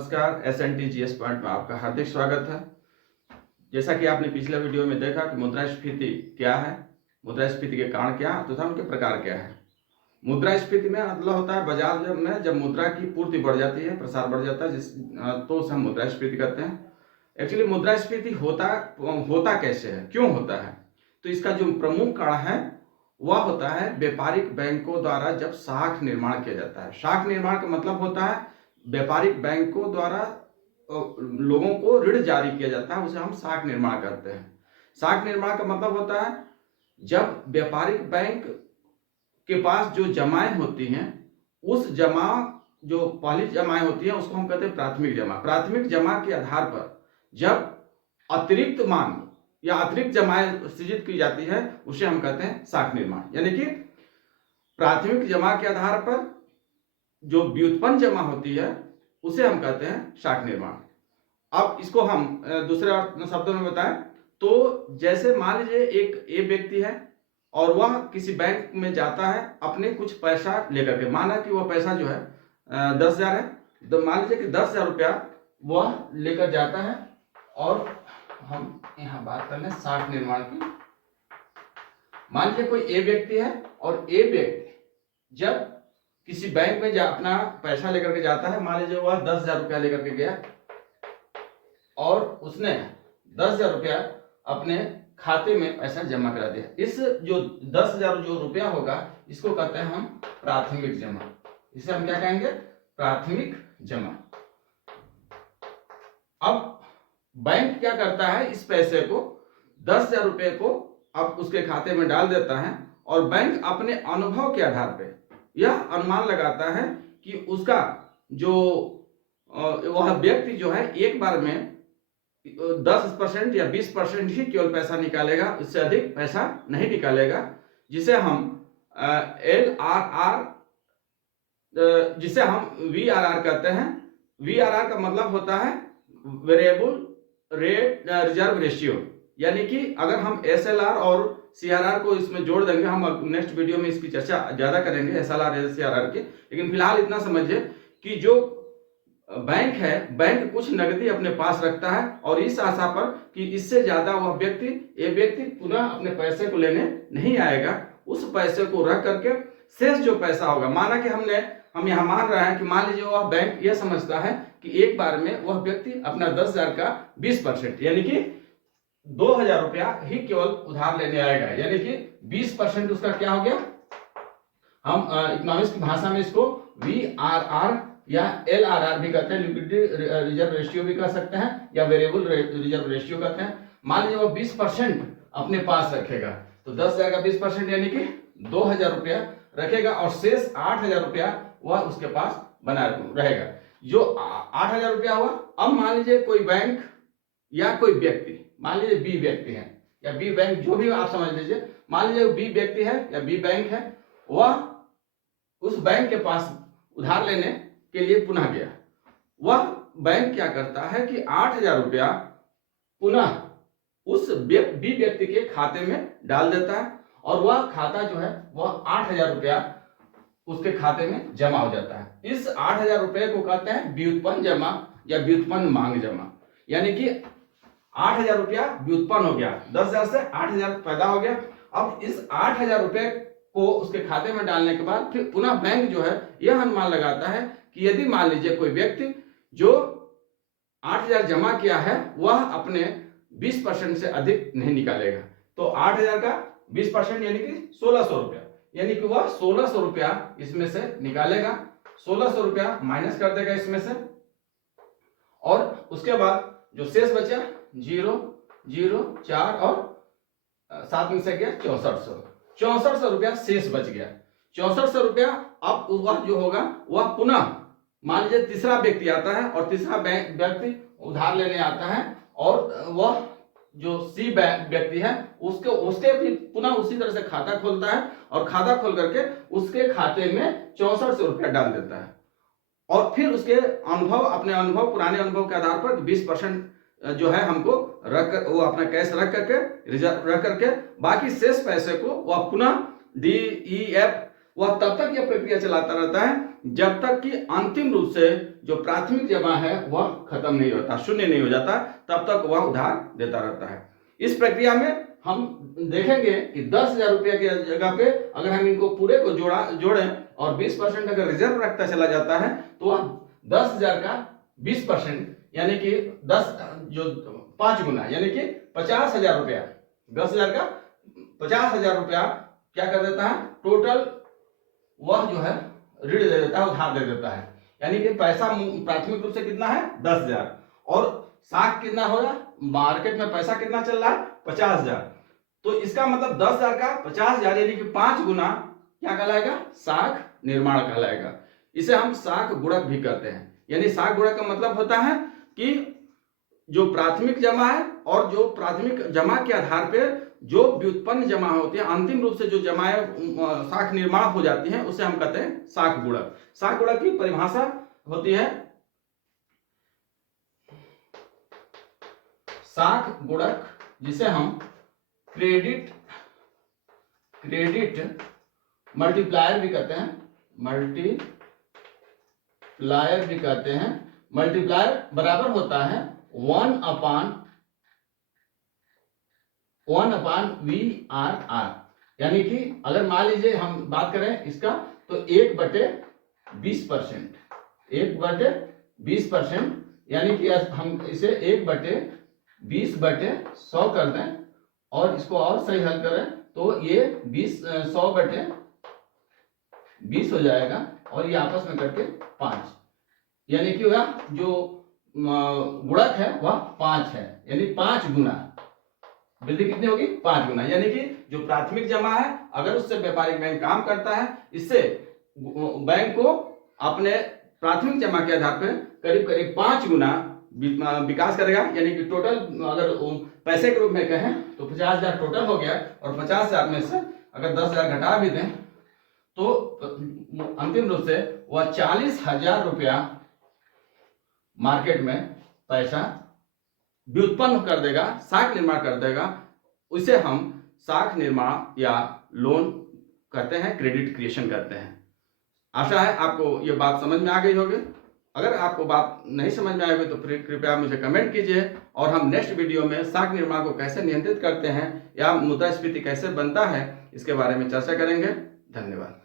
नमस्कार। एस.एन.टी. GS point में आपका हार्दिक स्वागत है। जैसा कि आपने पिछले वीडियो में देखा कि मुद्रास्फीति क्या है, मुद्रास्फीति के कारण क्या तथा उनके प्रकार क्या है। मुद्रास्फीति में मतलब होता है बाजार में जब मुद्रा की पूर्ति बढ़ जाती है, प्रसार बढ़ जाता है, तो उसे हम मुद्रास्फीति कहते हैं। एक्चुअली मुद्रास्फीति होता कैसे है, क्यों होता है, तो इसका जो प्रमुख कारण है वह होता है व्यापारिक बैंकों द्वारा जब शाख निर्माण किया जाता है। शाख निर्माण का मतलब होता है व्यापारिक बैंकों द्वारा लोगों को ऋण जारी किया जाता है, उसे हम शाख निर्माण कहते हैं। शाख निर्माण का मतलब होता है जब व्यापारिक बैंक के पास जो जमाएं होती हैं, उस जमा जो पहली जमाएं होती हैं उसको हम कहते हैं प्राथमिक जमा। प्राथमिक जमा के आधार पर जब अतिरिक्त मांग या अतिरिक्त जमाएं सृजित की जाती है उसे हम कहते हैं शाख निर्माण। यानी कि प्राथमिक जमा के आधार पर जो व्युत्पन्न जमा होती है उसे हम कहते हैं शाख निर्माण। अब इसको हम दूसरे शब्दों में बताएं तो जैसे मान लीजिए एक ए व्यक्ति है और वह किसी बैंक में जाता है अपने कुछ पैसा लेकर के। माना कि वह पैसा जो है 10,000 है, तो मान लीजिए कि 10,000 रुपया वह लेकर जाता है। और हम यहाँ बात कर लें शाख निर्माण की। मान लीजिए कोई ए व्यक्ति है और ए व्यक्ति जब किसी बैंक में अपना पैसा लेकर के जाता है, मान लीजिए वह 10,000 रुपया लेकर के गया और उसने 10,000 रुपया अपने खाते में पैसा जमा करा दिया। इस जो 10,000 जो रुपया होगा इसको कहते हैं हम प्राथमिक जमा। इसे हम क्या कहेंगे? प्राथमिक जमा। अब बैंक क्या करता है, इस पैसे को 10,000 रुपये को अब उसके खाते में डाल देता है और बैंक अपने अनुभव के आधार पर यह अनुमान लगाता है कि उसका जो वह व्यक्ति जो है एक बार में 10% या 20% ही केवल पैसा निकालेगा, इससे अधिक पैसा नहीं निकालेगा, जिसे हम जिसे हम VRR कहते हैं। VRR का मतलब होता है वेरिएबल रेट रिजर्व रेशियो। यानी कि अगर हम SLR और CRR को इसमें जोड़ देंगे, हम नेक्स्ट वीडियो में इसकी चर्चा ज्यादा करेंगे SLR और CRR की, लेकिन फिलहाल इतना समझिए कि जो बैंक है, बैंक कुछ नकदी अपने पास रखता है और इस आशा पर कि इससे ज्यादा वह व्यक्ति पुनः अपने पैसे को लेने नहीं आएगा, उस पैसे को रख करके शेष जो पैसा होगा, माना कि हम यहाँ मान रहे हैं कि मान लीजिए वह बैंक यह समझता है कि एक बार में वह व्यक्ति अपना 10,000 का 20% यानी कि 2,000 रुपया ही केवल उधार लेने आएगा। यानी कि 20% उसका क्या हो गया? हम इकोनॉमिक्स की भाषा में इसको VRR या LRR भी कहते हैं, लिक्विडिटी रिजर्व रेशियो भी कह सकते हैं या वेरिएबल रिजर्व रेशियो कहते हैं। मान लीजिए वो 20% अपने पास रखेगा, तो 10,000 का 20% यानी कि 2,000 रुपया रखेगा और शेष 8,000 रुपया वह उसके पास बना रहेगा। जो 8,000 रुपया हुआ, अब मान लीजिए कोई बैंक या कोई व्यक्ति, मान लीजिए बी व्यक्ति है या बी बैंक, जो भी आप समझ लीजिए, मान लीजिए बी व्यक्ति है या बी बैंक है, वह उस बैंक के पास उधार लेने के लिए पुनः गया। वह बैंक क्या करता है कि 8,000 रुपया पुनः उस बी व्यक्ति के खाते में डाल देता है और वह खाता जो है वह 8,000 रुपया उसके खाते में जमा हो जाता है। इस 8,000 रुपये को कहते हैं व्युत्पन्न जमा या व्युत्पन्न मांग जमा। यानी कि 8,000 रुपया व्युत्पन्न हो गया, 10,000 से 8,000 पैदा हो गया। अब इस 8,000 रुपये को उसके खाते में डालने के बाद फिर पुनः बैंक जो है यह अनुमान लगाता है कि यदि मान लीजिए कोई व्यक्ति जो 8,000 जमा किया है वह अपने 20% से अधिक नहीं निकालेगा, तो 8,000 का 20% यानी कि 1,600 रुपया, यानी कि वह 1,600 रुपया इसमें से निकालेगा, 1,600 रुपया माइनस कर देगा इसमें से, और उसके बाद जो शेष बचा 0, 0, 4 और 7 में से गया 6400 रुपया शेष बच गया। 6400 रुपया अब वह जो होगा वह पुनः मान लीजिए तीसरा व्यक्ति आता है और तीसरा व्यक्ति उधार लेने आता है और वह जो सी व्यक्ति है उसके भी पुनः उसी तरह से खाता खोलता है और खाता खोल करके उसके खाते में 6400 रुपया डाल देता है और फिर उसके अपने पुराने अनुभव के आधार पर 20% जो है हमको रख कर, वो अपना कैश रख करके रिजर्व रख करके बाकी शेष पैसे को वह पुनः DEF वह तब तक यह प्रक्रिया चलाता रहता है जब तक कि अंतिम रूप से जो प्राथमिक जमा है वह खत्म नहीं होता, शून्य नहीं हो जाता, तब तक वह उधार देता रहता है। इस प्रक्रिया में हम देखेंगे कि 10,000 रुपये की जगह पे अगर हम इनको पूरे को जोड़ें और 20% अगर रिजर्व रखता चला जाता है तो वह 10,000 का 20% यानी कि 5 गुना यानी कि 50,000 रुपया, 10,000 का 50,000 रुपया क्या कर देता है, टोटल वह जो है ऋण दे देता है, उधार दे देता है। यानी कि पैसा प्राथमिक रूप से कितना है 10,000 और साख कितना हो रहा है, मार्केट में पैसा कितना चल रहा है 50,000, तो इसका मतलब 10,000 का 50,000 यानी कि 5 गुना क्या कहलाएगा, साख निर्माण कहलाएगा। इसे हम साख गुणक भी कहते हैं। यानी साख गुणक का मतलब होता है कि जो प्राथमिक जमा है और जो प्राथमिक जमा के आधार पर जो व्युत्पन्न जमा होती है, अंतिम रूप से जो जमाएं साख निर्माण हो जाती हैं, उसे हम कहते हैं साख गुणक। साख गुणक की परिभाषा होती है, साख गुणक जिसे हम क्रेडिट मल्टीप्लायर भी कहते हैं, मल्टीप्लायर बराबर होता है 1 अपान VRR। यानी कि अगर मान लीजिए हम बात करें इसका तो 1/20%, 1/20% यानी कि हम इसे 1/20/100 कर दें और इसको और सही हल करें तो ये 100/20 हो जाएगा और ये आपस में करके 5, यानी कि वह जो गुणक है वह 5 है, यानी 5 गुना वृद्धि कितनी होगी, 5 गुना। यानी कि जो प्राथमिक जमा है अगर उससे व्यापारिक बैंक काम करता है, इससे बैंक को अपने प्राथमिक जमा के आधार पर करीब करीब 5 गुना विकास करेगा। यानी कि टोटल अगर पैसे के रूप में कहें तो 50,000 टोटल हो गया और 50,000 में से अगर 10,000 घटा भी दें तो अंतिम रूप से वह 40,000 रुपया मार्केट में पैसा व्युत्पन्न कर देगा, साख निर्माण कर देगा। उसे हम साख निर्माण या लोन कहते हैं, क्रेडिट क्रिएशन कहते हैं। आशा है आपको ये बात समझ में आ गई होगी। अगर आपको बात नहीं समझ में आएगी तो कृपया मुझे कमेंट कीजिए और हम नेक्स्ट वीडियो में साख निर्माण को कैसे नियंत्रित करते हैं या मुद्रास्फीति कैसे बनता है इसके बारे में चर्चा करेंगे। धन्यवाद।